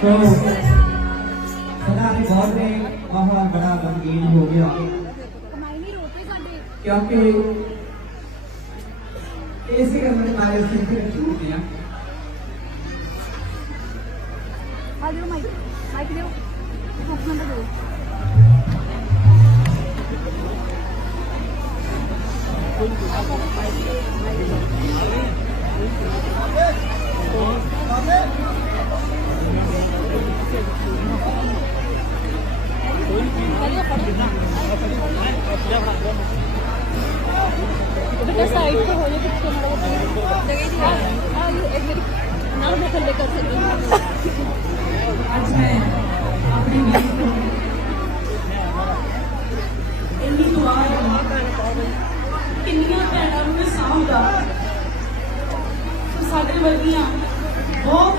तो हमारे घर में माहौल बड़ा गमगीन हो गया। क्योंकि इसी कमरे हमारे सिंह छूट गया Thank you. ਮਾਈਕ ਮਾਈਕ ਦਿਓ ਫੋਕਸ ਨੰਬਰ ਦਿਓ ਬੇਟਾ ਸਾਈਡ ਤੇ ਹੋ ਜਾ ਪਿੱਛੇ ਮਾੜਾ ਮੋਟਾ ਜਗ੍ਹਾ ਜੀ ਆ ਇਹ ਇੱਕ ਮੇਰੀ ਨਾਲ ਮੈਂ ਥੱਲੇ ਕਰ ਸਕਦੀ ਹਾਂ ਅੱਜ ਮੈਂ ਆਪਣੀ ਵੀਰ ਨੂੰ ਇੰਨੀ ਦੁਆ ਕਿੰਨੀਆਂ ਭੈਣਾਂ ਨੂੰ ਮੈਂ ਸਾਂਭਦਾ ਸੋ ਸਾਡੇ ਵਰਗੀਆਂ ਬਹੁਤ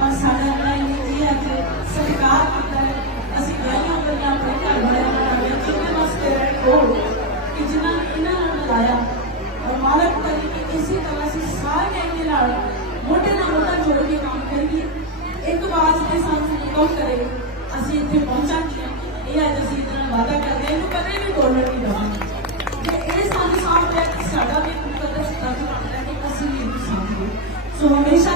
ਪਰ ਸਾਡਾ ਜਿਹੜਾ ਇਹ ਹੈ ਕਿ ਸਰਕਾਰ ਅਸੀਂ ਗਾਈਆਂ ਕਰੀਆਂ ਆਪਣੇ ਘਰ ਵਾਲਿਆਂ ਨਾਲ ਜਿਹਦੇ ਵਾਸਤੇ ਰਹਿ ਕਿ ਜਿਨ੍ਹਾਂ ਇਹਨਾਂ ਨਾਲ ਮਿਲਾਇਆ। ਔਰ ਮਾਲਕ ਕਰੇ ਕਿ ਇਸੇ ਤਰ੍ਹਾਂ ਅਸੀਂ ਸਾਰੇ ਇਹਦੇ ਨਾਲ, ਮੋਢੇ ਨਾਲ ਮੋਢਾ ਜੋੜ ਕੇ ਕੰਮ ਕਰੀਏ। ਇੱਕ ਵਾਰ ਤੇ ਸਾਨੂੰ ਹੁਕਮ ਕਰੇ, ਅਸੀਂ ਇੱਥੇ ਪਹੁੰਚਾਂਗੇ ਇਹ ਅੱਜ ਅਸੀਂ ਇਹਦੇ ਨਾਲ ਵਾਅਦਾ ਕਰਦੇ ਹਾਂ, ਇਹਨੂੰ ਕਦੇ ਵੀ ਬੋਲਣ ਨਹੀਂ ਦਵਾਂਗੇ। ਜੇ ਇਹ ਸਾਨੂੰ ਸਾਂਭ ਸਾਡਾ ਵੀ ਮੁਕੱਦਸ ਫਰਜ਼ ਬਣਦਾ ਕਿ ਅਸੀਂ ਵੀ ਇਹਨੂੰ ਸੋ ਹਮੇਸ਼ਾ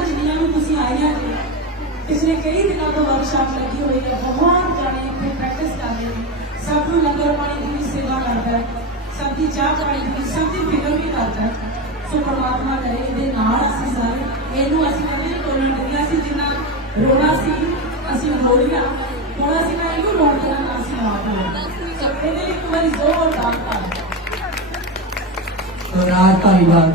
ਪਿਛਲੇ ਕਈ ਦਿਨਾਂ ਤੋਂ ਵਰਕਸ਼ਾਪ ਲੱਗੀ ਹੋਈ ਹੈ। ਬਹੁਤ ਜਾਣੇ, ਇੱਥੇ ਪ੍ਰੈਕਟਿਸ ਕਰ ਰਹੇ ਨੇ। ਸਭ ਨੂੰ ਲੰਗਰ ਪਾਣੀ ਦੀ ਸੇਵਾ ਕਰਦਾ ਹੈ। ਸਭ ਦੀ ਚਾਹ ਪਾਣੀ ਦੀ ਸਭ ਦੀ ਫਿਕਰ ਵੀ ਕਰਦਾ ਹੈ। ਸੋ ਪਰਮਾਤਮਾ ਕਰੇ, ਇਹਦੇ ਨਾਲ ਅਸੀਂ ਸਾਰੇ। ਇਹਨੂੰ ਅਸੀਂ ਕਦੇ ਨਹੀਂ ਟੋਲਣ ਦਿੱਤਾ ਸੀ ਜਿੰਨਾ ਰੋਣਾ ਸੀ, ਅਸੀਂ ਰੋ ਲਿਆ। ਹੁਣ ਅਸੀਂ ਨਾ ਇਹਨੂੰ ਰੋਣ ਦਾ ਨਾ ਅਸੀਂ ਆਪ ਰੋਣਾ ਸੋ ਇਹਦੇ ਲਈ ਇੱਕ ਵਾਰੀ ਜ਼ੋਰ ਦਾ ਰਾਜ ਧਾਰੀਵਾਲ